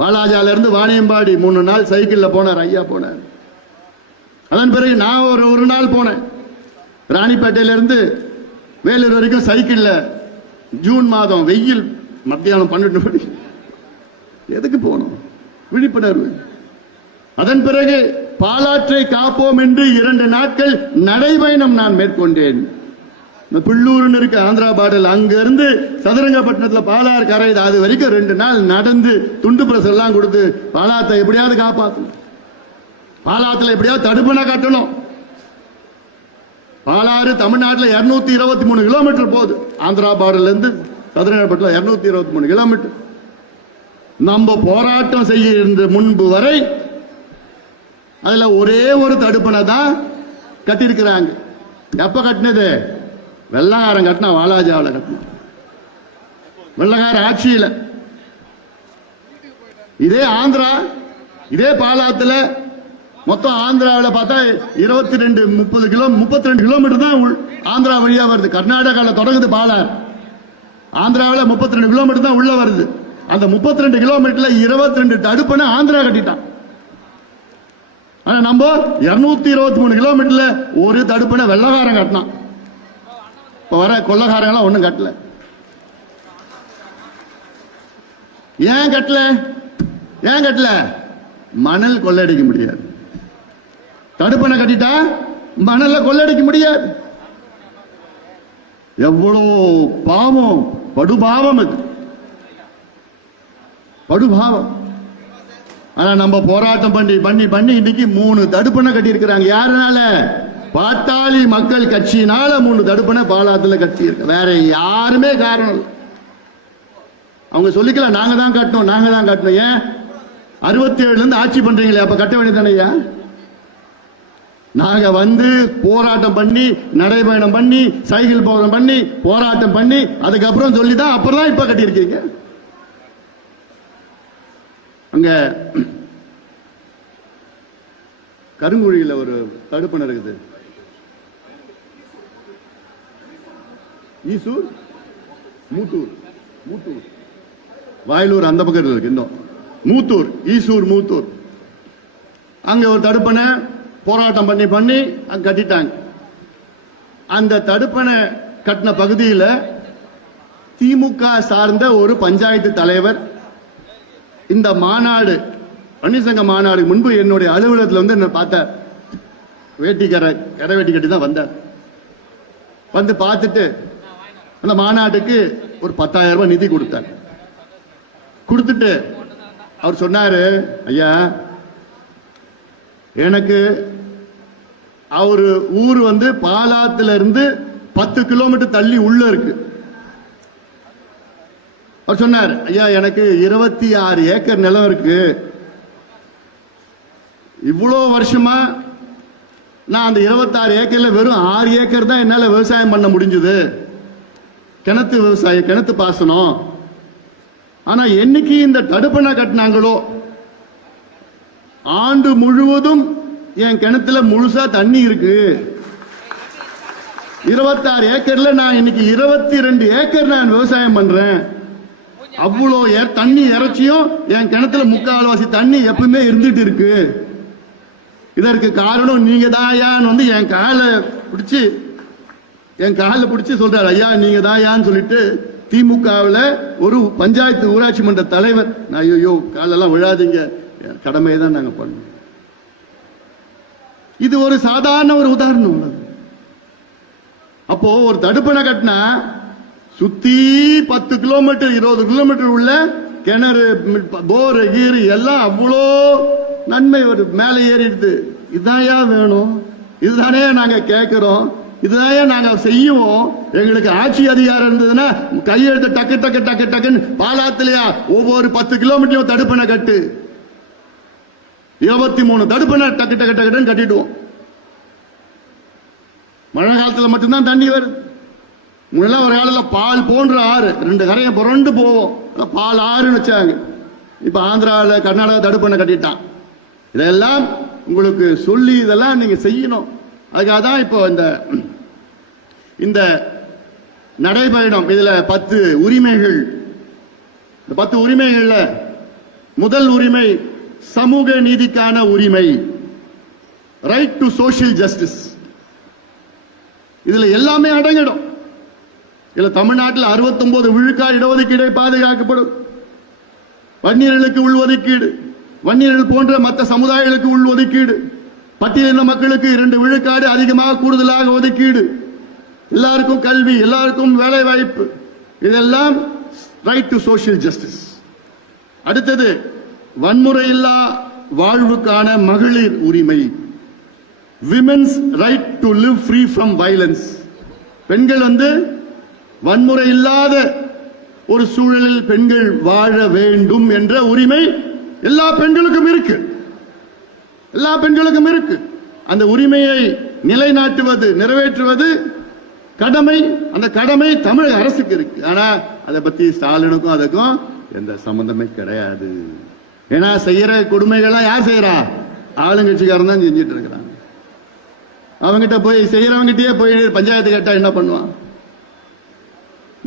வாலாஜால இருந்து வாணியம்பாடி 3 நாள் சைக்கிள்ல போனார், ஐயா போனார். அதன் பிறகு நான் ஒரு நாள் போனேன், ராணிப்பேட்டையில இருந்து வேலூர் வரைக்கும் சைக்கிள்ல. ஜூன் மாதம் வெயில், மத்தியானம் 12 மணி. எதுக்கு போனோம்? விழிப்புணர்வு. அதன் பிறகு பாலாற்றை காப்போம் என்று 2 நாட்கள் நடைபயணம் நான் மேற்கொண்டேன். பிள்ளூர்னு இருக்கு ஆந்திரா பார்டர், அங்க இருந்து சதுரங்கப்பட்டினத்துல பாலாறு கரை, அது வரைக்கும் 2 நாள் நடந்து துண்டு பிரஸ் எல்லாம் கொடுத்து பாலாத்தை எப்படியாவது காப்பாற்றணும், பாலாத்துல எப்படியாவது தடுப்பணை கட்டணும். பாலாறு தமிழ்நாட்டில் 223 கிலோமீட்டர் போகுது. ஆந்திரா பார்டர்ல இருந்து சதுரங்கப்பட்டினம் 223 கிலோமீட்டர். நம்ம போராட்டம் செய்ய முன்பு வரை அதுல ஒரே ஒரு தடுப்பணை தான் கட்டியிருக்கிறாங்க. எப்ப கட்டினது? வெள்ளக்காரன் கட்டினா வாலாஜாவில் கட்டினான். வெள்ளக்கார ஆட்சியில் இதே ஆந்திரா, இதே பாலாத்துல மொத்தம் ஆந்திராவில் பார்த்தா 32 கிலோமீட்டர் தான் ஆந்திரா வழியா வருது. கர்நாடகாவில் தொடங்குது பாலார், ஆந்திராவில் 32 கிலோமீட்டர் தான் உள்ள வருது. அந்த 32 கிலோமீட்டர்ல 22 தடுப்பணை ஆந்திரா கட்டிட்டான். ஆனா நம்ம 223 கிலோமீட்டர்ல ஒரு தடுப்பணை வெள்ளக்காரன் கட்டினான். இப்ப வர கொள்ளக்காரங்களாம் ஒண்ணும் கட்டல. ஏன் கட்டல? மணல் கொள்ளடிக்க முடியாது. தடுப்பணை கட்டிட்டா மணல்ல கொள்ளடிக்க முடியாது. எவ்வளோ பாவம், படுபாவம், அது படுபாவம். ஆனா நம்ம போராட்டம் பண்ணி இன்னைக்கு 3 தடுப்பணை கட்டி இருக்கிறாங்க. யாருனால? பாட்டாளி மக்கள் கட்சியினால 3 தடுப்பணை பாலாத்துல கட்டி இருக்க. வேற யாருமே காரணம் இல்லை. அவங்க சொல்லிக்கலாம், நாங்க தான் கட்டணும். ஏன் 67 இருந்து ஆட்சி பண்றீங்களே, அப்ப கட்ட வேண்டியதானையா? நாங்க போராட்டம் பண்ணி, நடைபயணம் பண்ணி, சைக்கிள் போராட்டம் பண்ணி, போராட்டம் பண்ணி, அதுக்கப்புறம் சொல்லிதான் அப்புறம் இப்ப கட்டியிருக்கீங்க. அங்க கருங்குழியில ஒரு தடுப்பணை இருக்குது. ஈசூர், மூத்தூர், வாயிலூர் அந்த பக்கத்தில் இருக்கு. இன்னும் மூத்தூர், ஈசூர், மூத்தூர், அங்க ஒரு தடுப்பணை போராட்டம் பண்ணி அங்க கட்டிட்டாங்க. அந்த தடுப்பணை கட்டின பகுதியில் திமுக சார்ந்த ஒரு பஞ்சாயத்து தலைவர் இந்த மாநாடு, வன்னியர் மாநாடு முன்பு என்னுடைய அலுவலகத்தில் என்ன பார்த்தார். கரை வேட்டி கட்டி தான் வந்தார். பார்த்துட்டு அந்த மாநாட்டுக்கு ஒரு 10,000 ரூபாய் நிதி கொடுத்தார். கொடுத்துட்டு அவர் சொன்னாரு, ஐயா எனக்கு அவரு ஊர் பாலாத்துல இருந்து 10 கிலோமீட்டர் தள்ளி உள்ள இருக்கு. அவர் சொன்னார், ஐயா எனக்கு 26 ஏக்கர் நிலம் இருக்கு. இவ்வளோ வருஷமா நான் அந்த 26 ஏக்கர்ல வெறும் 6 ஏக்கர் தான் என்னால விவசாயம் பண்ண முடிஞ்சது. கிணத்து விவசாயம், கிணத்து பாசனம். ஆனா என்னைக்கு இந்த தடுப்பணை கட்டினாங்களோ ஆண்டு முழுவதும் என் கிணத்துல முழுசா தண்ணி இருக்கு. 26 ஏக்கர்ல நான் இன்னைக்கு 22 ஏக்கர் நான் விவசாயம் பண்றேன். அவ்வளோ தண்ணி இறைச்சியும் என் கிணத்துல 3/4 தண்ணி எப்பவுமே இருந்துட்டு இருக்கு. இதற்கு காரணம் நீங்க தாயான்னு என் காலை பிடிச்சி சொல்றாரு. ஐயா நீங்க தாயான்னு சொல்லிட்டு திமுகவில் ஒரு பஞ்சாயத்து ஊராட்சி மன்ற தலைவர், ஐயோ காலெல்லாம் விழாதீங்க, கடமையை தான் நாங்க பண்ணோம். இது ஒரு சாதாரண ஒரு உதாரணம். அப்போ ஒரு தடுப்பணை கட்டினா சுத்தி 10 கிலோமீட்டர் 20 கிலோமீட்டர் உள்ள கிணறு, போர், கீரு எல்லாம் அவ்வளோ நன்மை ஒரு மேலே ஏறிடுது. இதாயா வேணும், இதுதானே நாங்க கேட்கிறோம், இதுதானே நாங்க செய்வோம். எங்களுக்கு ஆட்சி அதிகாரம் இருந்ததுன்னா கையெழுத்து டக்குன்னு பாலாத்திலையா ஒவ்வொரு 10 கிலோமீட்டரும் தடுப்பணை கட்டு, 23 தடுப்பணை டக்குன்னு கட்டிடுவோம். மழை காலத்தில் மட்டும்தான் தண்ணி வருது. முன்னெல்லாம் ஒரு காலத்தில் பால் போன்ற ஆறு 2 கரையை புரண்டு போவோம், பால் ஆறுன்னு வச்சாங்க. இப்ப ஆந்திராவில், கர்நாடகா தடுப்பணை கட்டிட்டான். இதெல்லாம் உங்களுக்கு சொல்லி இதெல்லாம் நீங்க செய்யணும். அதுக்காக தான் இப்போ இந்த நடைபயணம். இதுல 10 உரிமைகள். இந்த 10 உரிமைகள்ல முதல் உரிமை சமூக நீதிக்கான உரிமை, ரைட் டு சோஷியல் ஜஸ்டிஸ். இதுல எல்லாமே அடங்கிடும். இதுல தமிழ்நாட்டில் 69 விழுக்காடு இடஒதுக்கீடு பாதுகாக்கப்படும். வன்னியர்களுக்கு உள்ஒதுக்கீடு, வன்னியர்கள் போன்ற மற்ற சமுதாயங்களுக்கு உள்ஒதுக்கீடு, பட்டியலின மக்களுக்கு 2 விழுக்காடு அதிகமாக கூடுதலாக ஒதுக்கீடு, எல்லாருக்கும் கல்வி, எல்லாருக்கும் வேலை வாய்ப்பு, இதெல்லாம் ரைட் டு சோஷியல் ஜஸ்டிஸ். அடுத்தது வன்முறையில்லா வாழ்வுக்கான மகளிர் உரிமை, women's right to live free from violence. பெண்கள் வன்முறை இல்லாத ஒரு சூழலில் பெண்கள் வாழ வேண்டும் என்ற உரிமை எல்லா பெண்களுக்கும் இருக்கு. எல்லா பெண்களுக்கும் இருக்கு. அந்த உரிமையை நிலைநாட்டுவது, நிறைவேற்றுவது கடமை, அந்த கடமை தமிழக அரசுக்கு இருக்கு. ஆனா அதை பத்தி ஸ்டாலினுக்கும் அதுக்கும் எந்த சம்பந்தமே கிடையாது. ஏன்னா செய்யற கொடுமைகள்லாம் யார் செய்யறா? ஆளுங்கட்சிக்காரன் தான் செஞ்சிட்டு இருக்கிறாங்க. அவங்கிட்ட போய் செய்யறவங்கிட்டயே போய் பஞ்சாயத்து கேட்டா என்ன பண்ணுவான்?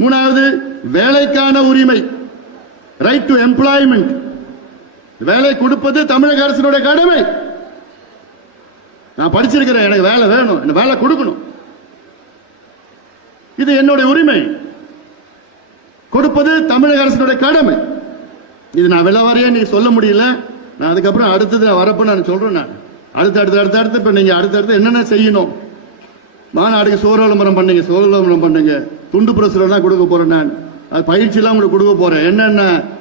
மூணாவது, வேலைக்கான உரிமை, ரைட் டு எம்ப்ளாய்மெண்ட். வேலை கொடுப்பது தமிழக அரசினுடைய கடமை. நான் படிச்சிருக்கிறேன், எனக்கு வேலை வேணும், எனக்கு வேலை கொடுக்கணும், இது என்னுடைய உரிமை. கொடுப்பது தமிழக அரசினுடைய கடமை. இது நான் விளவாரியா நீ சொல்ல முடியல. நான் அதுக்கப்புறம் அடுத்தது வரப்ப நான் சொல்றேன். நான் அடுத்து இப்ப நீங்க அடுத்தடுத்து என்னென்ன செய்யணும்? மாநாடுக்கு சோறு விளம்பரம் பண்ணுங்க, சோறு விளம்பரம் பண்ணுங்க, துண்டு பிரசுரம் கொடுக்க போறேன். நான் அது பயிற்சி எல்லாம் உங்களுக்கு கொடுக்க போறேன்.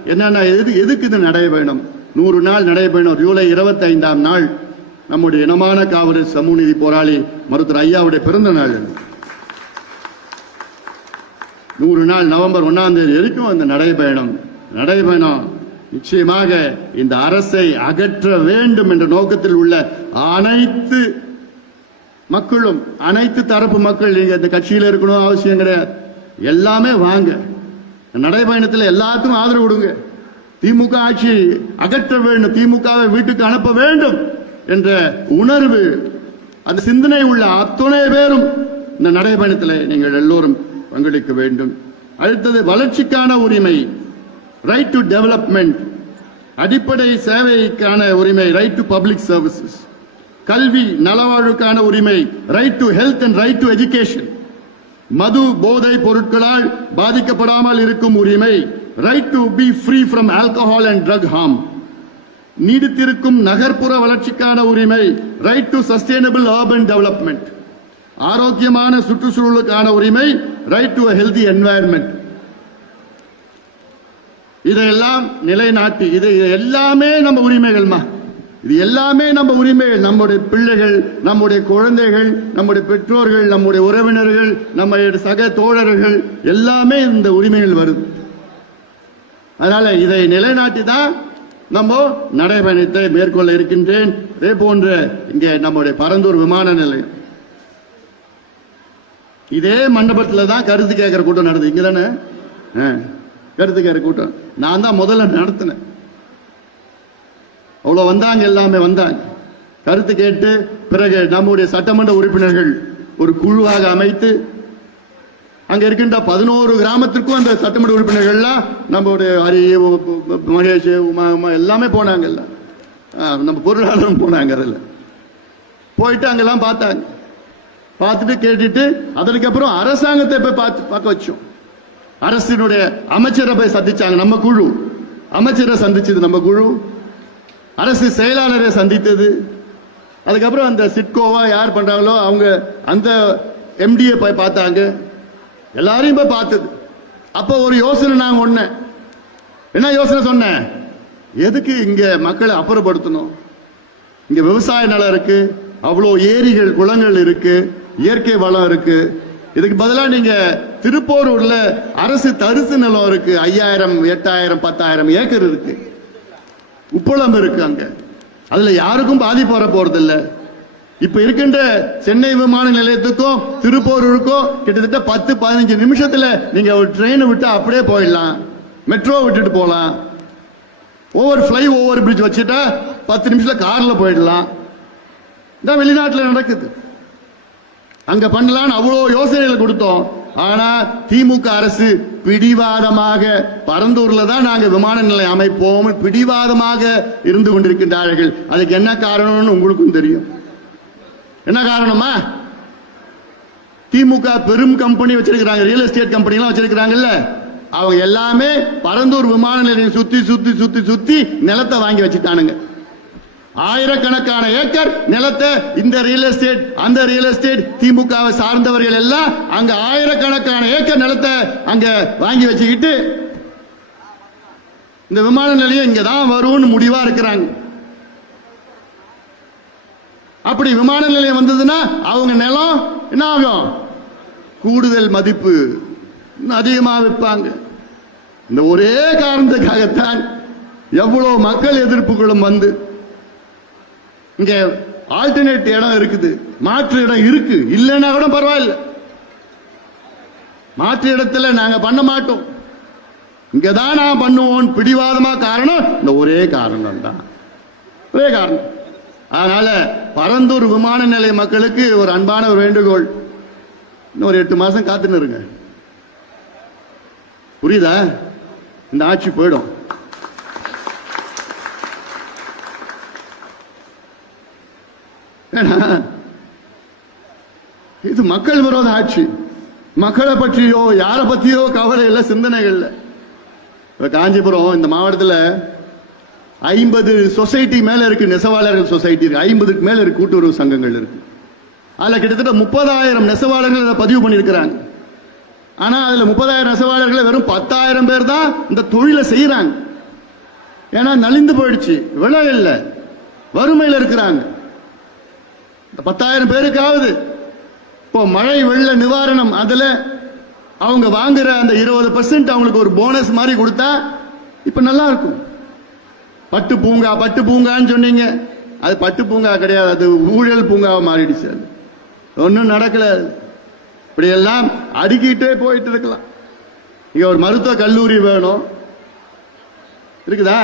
என்னென்ன எதுக்கு இது நடை வேணும்? 100 நாள் நடை வேணும். ஜூலை 25ஆம் நாள் நம்முடைய இனமான காவலர் சமூக நீதி போராளி மருத்துவர் ஐயாவுடைய பிறந்த நாள். 100 நாள் நவம்பர் 1ஆம் தேதி வரைக்கும் அந்த நடைபயணம் நிச்சயமாக இந்த அரசை அகற்ற வேண்டும் என்ற நோக்கத்தில் உள்ள அனைத்து மக்களும், அனைத்து தரப்பு மக்கள், நீங்க இந்த கட்சியில் இருக்கணும் அவசியம் கிடையாது, எல்லாமே வாங்க நடைபயணத்தில் எல்லாத்துக்கும் ஆதரவு கொடுங்க. திமுக ஆட்சி அகற்ற வேண்டும், திமுகவை வீட்டுக்கு அனுப்ப வேண்டும் என்ற உணர்வு, அந்த சிந்தனை உள்ள அத்துணை பேரும் இந்த நடைபயணத்தில் நீங்கள் எல்லோரும் பங்களிக்க வேண்டும். அடுத்தது வளர்ச்சிக்கான உரிமை, ரைட் டு டெவலப்மெண்ட், அடிப்படை சேவைக்கான உரிமை, ரைட் டு பப்ளிக் சர்வீசஸ், கல்வி நலவாழ்வுக்கான உரிமை, right to health and right to education, மது போதை பொருட்களால் பாதிக்கப்படாமல் இருக்கும் உரிமை, right to be free from alcohol and drug harm, நீடித்திருக்கும் நகர்ப்புற வளர்ச்சிக்கான உரிமை, right to sustainable urban development, ஆரோக்கியமான சுற்றுச்சூழலுக்கான உரிமை, ரைட் டு ஹெல்தி என்வாயர்மெண்ட். இதையெல்லாம் நிலைநாட்டி, இது எல்லாமே நம்ம உரிமைகள்மா, இது எல்லாமே நம்ம உரிமைகள். நம்முடைய பிள்ளைகள், நம்முடைய குழந்தைகள், நம்முடைய பெற்றோர்கள், நம்முடைய உறவினர்கள், நம்முடைய சக தோழர்கள் எல்லாமே இந்த உரிமைகள் வருது. அதனால இதை நிலைநாட்டி தான் நம்ம நடைபயணத்தை மேற்கொள்ள இருக்கின்றேன். இதே போன்ற இங்கே நம்முடைய பரந்தூர் விமான நிலையம், இதே மண்டபத்தில் தான் கருத்து கேட்கிற கூட்டம் நடந்தது. இங்க தானே கருத்து கேட்கிற கூட்டம் நான் தான் முதல்ல நடத்தினேன். அவ்வளவு வந்தாங்க, எல்லாமே வந்தாங்க கருத்து கேட்டு. பிறகு நம்முடைய சட்டமன்ற உறுப்பினர்கள் ஒரு குழுவாக அமைத்து அங்க இருக்கின்ற 11 கிராமத்திற்கும் அந்த சட்டமன்ற உறுப்பினர்கள்லாம் நம்முடைய ஹரி, மகேஷ், உமா எல்லாமே போனாங்க. நம்ம பொருளாளரும் போனாங்க. அதில் போயிட்டு அங்கெல்லாம் பார்த்தாங்க. பார்த்துட்டு கேட்டுட்டு அதற்கப்புறம் அரசாங்கத்தை போய் பார்க்க வச்சோம். அரசினுடைய அமைச்சரை போய் சந்திச்சாங்க நம்ம குழு, அமைச்சரை சந்திச்சது நம்ம குழு, அரசு செயலாளரை சந்தித்தது. அதுக்கப்புறம் அந்த சிட்கோவா யார் பண்றாங்களோ அவங்க அந்த எம்டியை போய் பார்த்தாங்க. எல்லாரையும் போய் பார்த்தது. அப்போ ஒரு யோசனை நாங்க ஒண்ணு, என்ன யோசனை சொன்னேன்? எதுக்கு இங்க மக்களை அப்புறப்படுத்தணும்? இங்க விவசாய நிலம் இருக்கு, அவ்வளோ ஏரிகள் குளங்கள் இருக்கு, இயற்கை வளம் இருக்கு. இதுக்கு பதிலா நீங்க திருப்போரூர்ல அரசு தரிசு நிலம் இருக்கு, 5000, 8000, 10,000 ஏக்கர் இருக்கு, உப்பளம் இருக்கு. அங்க அதுல யாருக்கும் பாதிப்பு வர போறது இல்ல. இப்ப இருக்கின்ற சென்னை விமான நிலையத்துக்கும் திருப்போரூருக்கும் கிட்டத்தட்ட 10-15 நிமிஷத்துல நீங்க ஒரு ட்ரெயினை விட்டு அப்படியே போயிடலாம், மெட்ரோ விட்டுட்டு போலாம், ஓவர் பிரிட்ஜ் வச்சுட்டா 10 நிமிஷத்துல கார்ல போயிடலாம். இதான் வெளிநாட்டுல நடக்குது. அங்க பண்ணலான்னு அவ்வளோ யோசனைகள் கொடுத்தோம். ஆனா திமுக அரசு பிடிவாதமாக பரந்தூர்ல தான் நாங்க விமான நிலையம் அமைப்போம் பிடிவாதமாக இருந்து கொண்டிருக்கின்றார்கள். அதுக்கு என்ன காரணம்னு உங்களுக்கும் தெரியும். என்ன காரணமா? திமுக பெரும் கம்பெனி வச்சிருக்கிறாங்க, ரியல் எஸ்டேட் கம்பெனி எல்லாம் வச்சிருக்கிறாங்கல்ல, அவங்க எல்லாமே பரந்தூர் விமான நிலையம் சுத்தி சுத்தி சுத்தி சுத்தி நிலத்தை வாங்கி வச்சுட்டானுங்க. ஆயிரக்கணக்கான ஏக்கர் நிலத்தை இந்த ரியல் எஸ்டேட் அந்த ரியல் எஸ்டேட் திமுகவை சார்ந்தவர்கள் எல்லாம் அங்க ஆயிரக்கணக்கான ஏக்கர் நிலத்தை அங்க வாங்கி வச்சுக்கிட்டு இந்த விமான நிலையம் இங்கதான் வரும்னு முடிவா இருக்கிறாங்க. அப்படி விமான நிலையம் வந்ததுன்னா அவங்க நிலம் என்ன ஆகும்? கூடுதல் மதிப்பு அதிகமாக விற்பாங்க. இந்த ஒரே காரணத்துக்காகத்தான் எவ்வளவு மக்கள் எதிர்ப்புகளும் வந்து இங்க ஆல்டர்னேட் இடம் இருக்குது, மாற்று இடம் இருக்கு, இல்லைன்னா கூட பரவாயில்ல. மாற்று இடத்துல நாங்க பண்ண மாட்டோம், இங்கதான் நான் பண்ணுவோம் பிடிவாதமா. காரணம் இந்த ஒரே காரணம் தான், ஒரே காரணம். அதனால பரந்தூர் விமான நிலைய மக்களுக்கு ஒரு அன்பான ஒரு வேண்டுகோள், இன்னும் ஒரு 8 மாசம் காத்துன்னு இருங்க. புரியுதா? இந்த ஆட்சி போயிடும். இது மக்கள் விரோத ஆட்சி. மக்களை பற்றியோ யாரை பற்றியோ கவலை இல்லை, சிந்தனைகள் இல்லை. காஞ்சிபுரம் இந்த மாவட்டத்தில் 50 சொசைட்டி மேல இருக்கு, நெசவாளர்கள் சொசைட்டி இருக்கு, 50க்கு மேல இருக்கு கூட்டுறவு சங்கங்கள் இருக்கு. அதுல கிட்டத்தட்ட 30,000 நெசவாளர்கள் பதிவு பண்ணிருக்கிறாங்க. ஆனா அதுல 30,000 நெசவாளர்கள் வெறும் 10,000 பேர் தான் இந்த தொழிலை செய்யறாங்க. ஏன்னா நலிந்து போயிடுச்சு, விலை இல்லை, வறுமையில் இருக்கிறாங்க. இந்த 10,000 பேருக்காவது இப்போ மழை வெள்ள நிவாரணம் அதுல அவங்க வாங்குற அந்த 20% அவங்களுக்கு ஒரு போனஸ் மாதிரி கொடுத்தா இப்ப நல்லா இருக்கும். பட்டு பூங்கா பட்டு பூங்கான்னு சொன்னீங்க, அது பட்டு பூங்கா கிடையாது, அது ஊழல் பூங்காவை மாறிடுச்சு. அது ஒன்றும் நடக்கல. இப்படியெல்லாம் அடுக்கிட்டே போயிட்டு இருக்கலாம். இங்க ஒரு மருத்துவ கல்லூரி வேணும், இருக்குதா?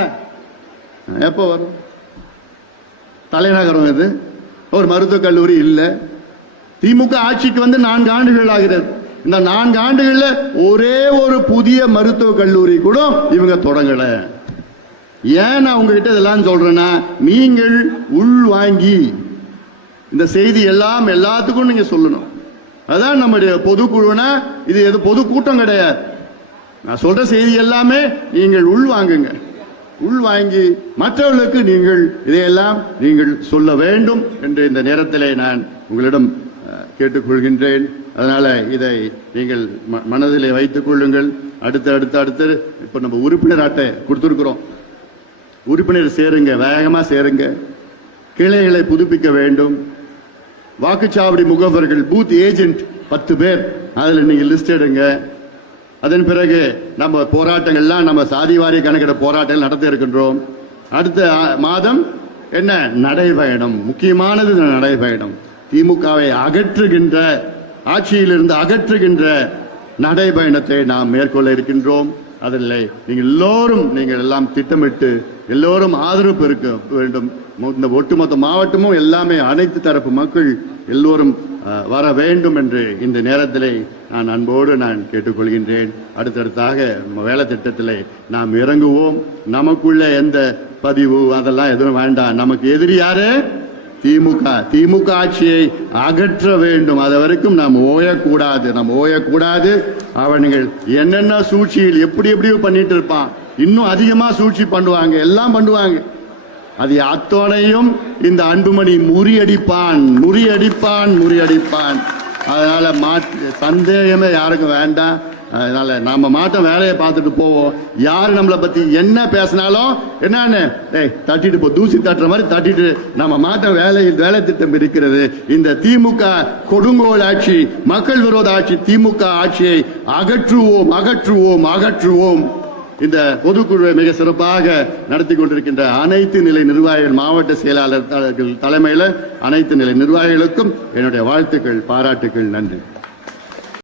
எப்போ வரும்? தலைநகரம் இது, ஒரு மருத்துவ கல்லூரி இல்லை. திமுக ஆட்சிக்கு வந்து 4 ஆண்டுகள் ஆகிறது. இந்த 4 ஆண்டுகள்ல ஒரே ஒரு புதிய மருத்துவ கல்லூரி கூட இவங்க தொடங்கல. ஏன் நான் உங்ககிட்ட இதெல்லாம் சொல்றேன்னா, நீங்கள் உள் வாங்கி இந்த செய்தி எல்லாம் எல்லாத்துக்கும் நீங்க சொல்லணும். அதான் நம்முடைய பொதுக்குழுனா, இது எது பொது கூட்டம் கிடையாது. நான் சொல்ற செய்தி எல்லாமே நீங்கள் உள் வாங்குங்க. உள் வாங்கி மற்றவர்களுக்கு நீங்கள் இதையெல்லாம் நீங்கள் சொல்ல வேண்டும் என்று இந்த நேரத்திலே நான் உங்களிடம் கேட்டுக்கொள்கின்றேன். அதனால இதை நீங்கள் மனதிலே வைத்துக் கொள்ளுங்கள். அடுத்து இப்ப நம்ம உறுப்பினர் அட்டை கொடுத்திருக்கிறோம். உறுப்பினர் சேருங்க, வேகமா சேருங்க. கிளைகளை புதுப்பிக்க வேண்டும். வாக்குச்சாவடி முகவர்கள், பூத் ஏஜென்ட் 10 பேர், அதுல நீங்க லிஸ்ட் எடுங்க. அதன் பிறகு நம்ம போராட்டங்கள்லாம், நம்ம சாதிவாரி கணக்கிட போராட்டங்கள் நடத்த இருக்கின்றோம். அடுத்த மாதம் என்ன நடைபயணம், முக்கியமானது நடைபயணம். திமுகவை அகற்றுகின்ற, ஆட்சியிலிருந்து அகற்றுகின்ற நடைபயணத்தை நாம் மேற்கொள்ள இருக்கின்றோம். அதில் நீங்கள் எல்லாம் திட்டமிட்டு எல்லோரும் ஆதரவு பெருக்க வேண்டும். இந்த ஒட்டுமொத்த மாவட்டமும் எல்லாமே அனைத்து தரப்பு மக்கள் எல்லோரும் வர வேண்டும் என்று இந்த நேரத்தில் நான் அன்போடு நான் கேட்டுக்கொள்கின்றேன். அடுத்தடுத்தாக வேலை திட்டத்தில் நாம் இறங்குவோம். நமக்குள்ள எந்த பதிவு அதெல்லாம் எதுவும் வேண்டாம். நமக்கு எதிரி யாரு? திமுக ஆட்சியை அகற்ற வேண்டும். அது வரைக்கும் நாம் ஓயக்கூடாது. அவனுங்கள் என்னென்ன சூழ்ச்சியில் எப்படியோ பண்ணிட்டு இருப்பான், இன்னும் அதிகமா சூழ்ச்சி பண்ணுவாங்க, எல்லாம் பண்ணுவாங்க. அது அத்தோனையும் இந்த அன்புமணி முறியடிப்பான். அதனால சந்தேகமே யாருக்கும் வேண்டாம். அதனால நாம மாட்டம் வேலையை பார்த்துட்டு போவோம். யாரு நம்மளை பத்தி என்ன பேசினாலும் என்னன்னு தட்டிட்டு போ, தூசி தட்டுற மாதிரி தட்டிட்டு நம்ம மாட்டம் வேலை திட்டம் இருக்கிறது. இந்த திமுக கொடுங்கோல் ஆட்சி, மக்கள் விரோத ஆட்சி, திமுக ஆட்சியை அகற்றுவோம். இந்த பொதுக்குழுவை மிக சிறப்பாக நடத்தி கொண்டிருக்கின்ற அனைத்து நிலை நிர்வாகிகள், மாவட்ட செயலாளர்கள் தலைமையில் அனைத்து நிலை நிர்வாகிகளுக்கும் என்னுடைய வாழ்த்துக்கள், பாராட்டுக்கள், நன்றி.